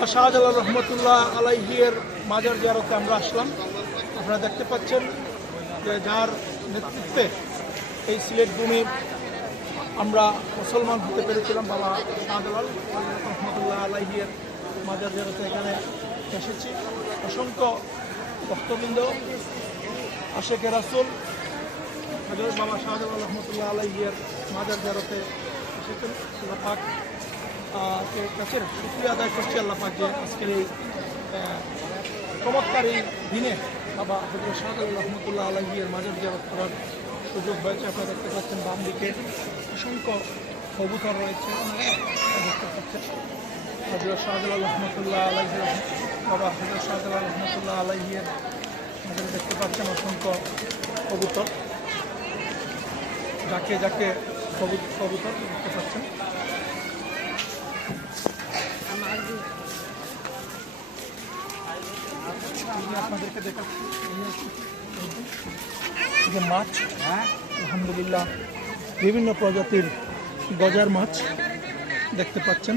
বাবা শাহজালাল রহমতুল্লাহ আলাইহির মাজার জিয়ারতে আমরা আসলাম। আপনারা দেখতে পাচ্ছেন যে যার নেতৃত্বে এই সিলেট ভূমি আমরা মুসলমান হতে পেরেছিলাম, বাবা শাহজালাল রহমতুল্লাহ আলাইহির মাজার জিয়ারতে এখানে এসেছি। অসংখ্য ভক্তবৃন্দ, আশেকে রাসূল হযরত বাবা শাহজালাল রহমতুল্লাহ আলাইহির মাজার জিয়ারতে এসেছেন। আল্লাহ পাক কাছে শুকরিয়া আদায় করছি আল্লাহ পাক যে আজকের এই চমৎকার এই দিনে বাবা হযরত শাহজালাল রহমতুল্লাহ আলাইহির মাজার জিয়ারত করার সুযোগ হয়েছে। আপনারা দেখতে পাচ্ছেন বাম দিকে অসংখ্য কবুতর রয়েছে, দেখতে পাচ্ছেন হযরত শাহজালাল রহমতুল্লাহ আলাইহির বাবা হযরত শাহজালাল রহমতুল্লাহ আলাইহির মাজারে দেখতে পাচ্ছেন অসংখ্য কবুতর, যাকে যাকে কবুতর দেখতে পাচ্ছেন। আপনাদেরকে দেখাচ্ছি যে মাছ, আলহামদুলিল্লাহ বিভিন্ন প্রজাতির গজার মাছ দেখতে পাচ্ছেন।